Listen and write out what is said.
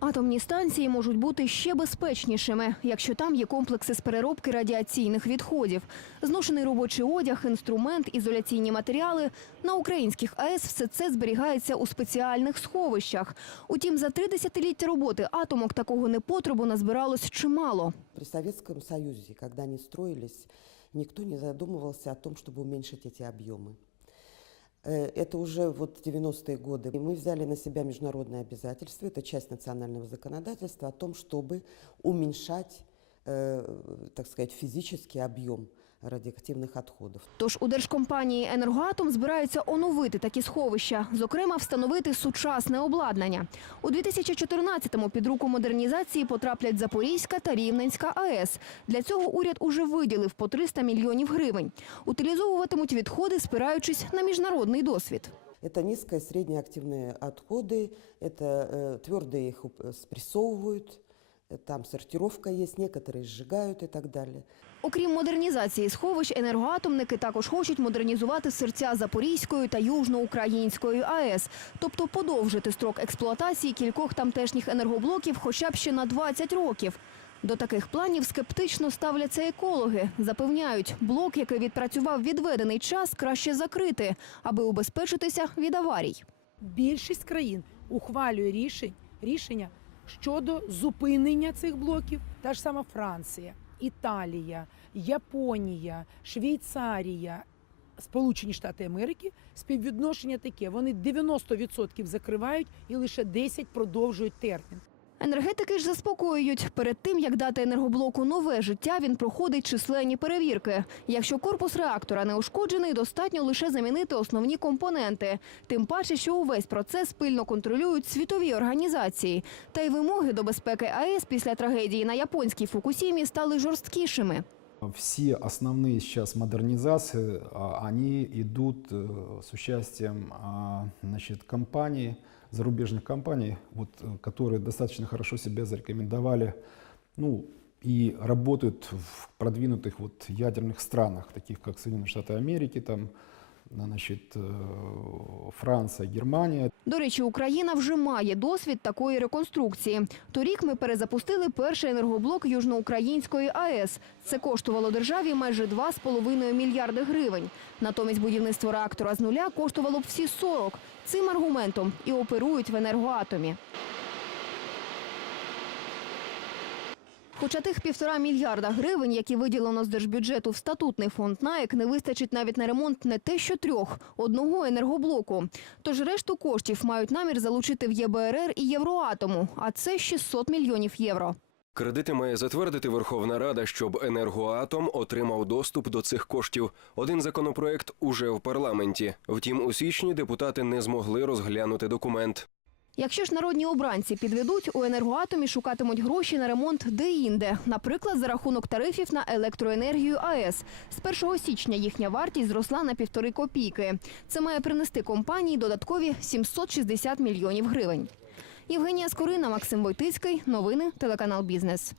Атомні станції можуть бути ще безпечнішими, якщо там є комплекси з переробки радіаційних відходів. Зношений робочий одяг, інструмент, ізоляційні матеріали. На українських АЕС все це зберігається у спеціальних сховищах. Утім, за три десятиліття роботи атомок такого непотребу назбиралось чимало. При Советском Союзе, когда они строились, никто не задумывался о том, чтобы уменьшить эти объемы. Э, Это уже вот 90-е годы. И мы взяли на себя международные обязательства, это часть национального законодательства, о том, чтобы уменьшать, э, так сказать, физический объем радиоактивных отходов. Тож у держкомпанії «Енергоатом» збираються оновити такі сховища, зокрема встановити сучасне обладнання. У 2014-му під руку модернізації потраплять Запорізька та Рівненська АЕС. Для цього уряд уже виділив по 300 мільйонів гривень. Утилізовуватимуть відходи, спираючись на міжнародний досвід. Это низко- и среднеактивные отходы, это э, твердые их уп- спрессовывают, э, там сортировка есть, некоторые сжигают и так далее. Окрім модернізації сховищ, енергоатомники також хочуть модернізувати серця Запорізької та Южноукраїнської АЕС, тобто подовжити строк експлуатації кількох тамтешніх енергоблоків хоча б ще на 20 років. До таких планів скептично ставляться екологи. Запевняють, блок, який відпрацював відведений час, краще закрити, аби убезпечитися від аварій. Більшість країн ухвалює рішень, рішення щодо зупинення цих блоків. Та ж сама Франція, Італія, Японія, Швейцарія, Сполучені Штати Америки співвідношення таке. Вони 90% закривають і лише 10% продовжують термін. Енергетики ж заспокоюють, перед тим як дати енергоблоку нове життя, він проходить численні перевірки. Якщо корпус реактора не ушкоджений, достатньо лише замінити основні компоненти. Тим паче, що увесь процес пильно контролюють світові організації. Та й вимоги до безпеки АЕС після трагедії на японській Фукусімі стали жорсткішими. Все основные сейчас модернизации, они идут с участием а, значит, компаний, зарубежных компаний, вот, э, которые достаточно хорошо себя зарекомендовали ну, и работают в продвинутых вот, ядерных странах, таких как Соединенные Штаты Америки, там, значит, э, Франция, Германия. До речі, Україна вже має досвід такої реконструкції. Торік ми перезапустили перший енергоблок Южноукраїнської АЕС. Це коштувало державі майже 2,5 мільярди гривень. Натомість будівництво реактора з нуля коштувало б всі 40. Цим аргументом і оперують в енергоатомі. Хоча тих півтора мільярда гривень, які виділено з держбюджету в статутний фонд НАЕК, не вистачить навіть на ремонт не те, що трьох одного енергоблоку. Тож решту коштів мають намір залучити в ЄБРР і Євроатому, а це 600 мільйонів євро. Кредити має затвердити Верховна Рада, щоб енергоатом отримав доступ до цих коштів. Один законопроект уже в парламенті. Втім, у січні депутати не змогли розглянути документ. Якщо ж народні обранці підведуть, у енергоатомі шукатимуть гроші на ремонт де-інде, наприклад, за рахунок тарифів на електроенергію АЕС. З 1 січня їхня вартість зросла на півтори копійки. Це має принести компанії додаткові 760 мільйонів гривень. Євгенія Скорина, Максим Войтицький. Новини телеканал Бізнес.